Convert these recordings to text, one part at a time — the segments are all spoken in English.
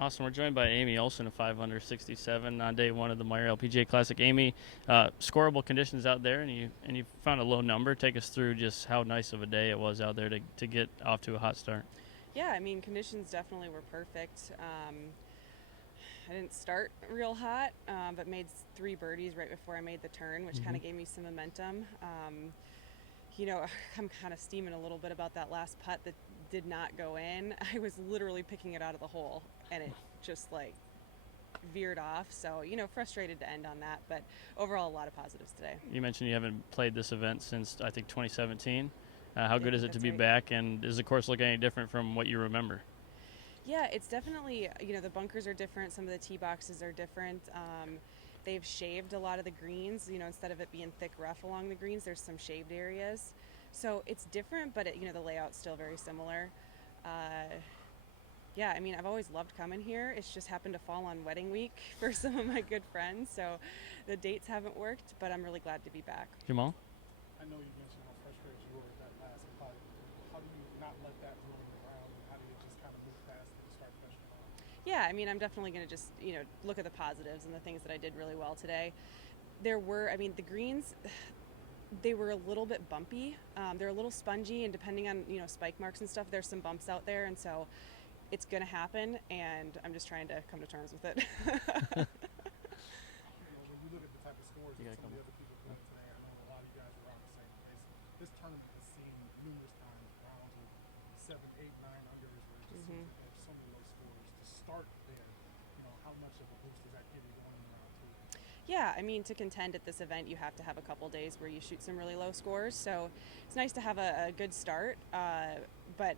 Awesome. We're joined by Amy Olson of 5 under 67 on day one of the Meijer LPGA Classic. Amy, scoreable conditions out there, and you found a low number. Take us through just how nice of a day it was out there to get off to a hot start. Yeah, I mean, conditions definitely were perfect. I didn't start real hot, but made 3 birdies right before I made the turn, which kind of gave me some momentum. I'm kind of steaming a little bit about that last putt that did not go in. I was literally picking it out of the hole, and it just veered off. So, frustrated to end on that, but overall, a lot of positives today. You mentioned you haven't played this event since, I think, 2017. How Yeah, good is it to that's be right. back, and does the course look any different from what you remember? Yeah, it's definitely, the bunkers are different. Some of the tee boxes are different. They've shaved a lot of the greens, instead of it being thick rough along the greens, there's some shaved areas. So it's different, but the layout's still very similar. Uh, yeah, I mean, I've always loved coming here. It's just happened to fall on wedding week for some of my good friends. So the dates haven't worked, but I'm really glad to be back. Jamal? I know you mentioned how frustrated you were with that last putt. How do you not let that ruin the round, and how do you just kind of move past it to start fresh off? Yeah, I mean, I'm definitely going to just, look at the positives and the things that I did really well today. The greens, they were a little bit bumpy. They're a little spongy, and depending on, spike marks and stuff, there's some bumps out there. And so it's going to happen, and I'm just trying to come to terms with it. When you look at the type of scores You that got a some of couple. the other people put in today, I know a lot of you guys were on the same pace. This tournament has seen numerous times rounds with 7, 8, 9 unders where it just seems hmm to have so many low scores. To start there, how much of a boost does that give you going into round two? Yeah, I mean, to contend at this event, you have to have a couple days where you shoot some really low scores. So it's nice to have a good start, but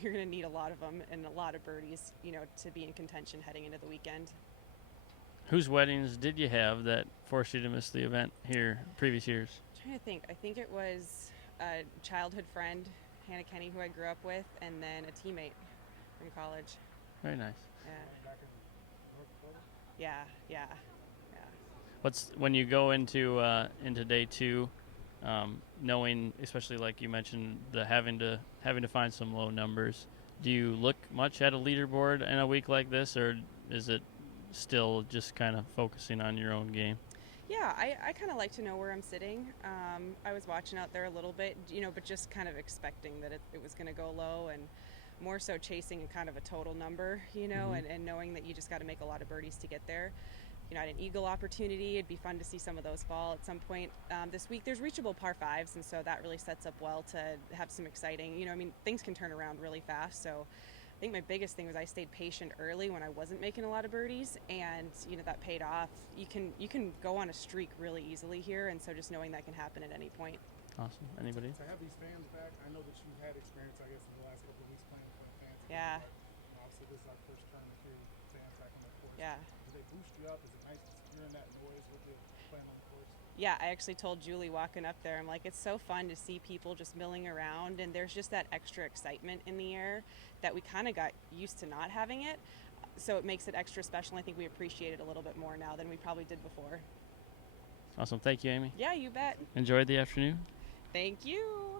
you're going to need a lot of them and a lot of birdies, to be in contention heading into the weekend. Whose weddings did you have that forced you to miss the event here previous years? I'm trying to think. I think it was a childhood friend, Hannah Kenny, who I grew up with, and then a teammate from college. Very nice. Yeah, Back in North Dakota? yeah, yeah, yeah. What's when you go into day two, knowing, especially like you mentioned, the having to find some low numbers. Do you look much at a leaderboard in a week like this, or is it still just kind of focusing on your own game? Yeah, I kind of like to know where I'm sitting. I was watching out there a little bit, but just kind of expecting that it was going to go low, and more so chasing a kind of a total number, and knowing that you just got to make a lot of birdies to get there. I had an eagle opportunity. It'd be fun to see some of those fall at some point this week. There's reachable par fives, and so that really sets up well to have some exciting, things can turn around really fast. So I think my biggest thing was I stayed patient early when I wasn't making a lot of birdies, and that paid off. You can go on a streak really easily here, and so just knowing that can happen at any point. Awesome. Anybody? To have these fans back, I know that you've had experience, I guess, in the last couple of weeks playing for fans again. Yeah, But obviously, this is our first tournament here with fans back on the course. yeah. Do they boost you up? Is it nice just hearing that noise with you playing on the course? Yeah, I actually told Julie walking up there, I'm like, it's so fun to see people just milling around, and there's just that extra excitement in the air that we kind of got used to not having it. So it makes it extra special. I think we appreciate it a little bit more now than we probably did before. Awesome. Thank you, Amy. Yeah, you bet. Enjoyed the afternoon. Thank you.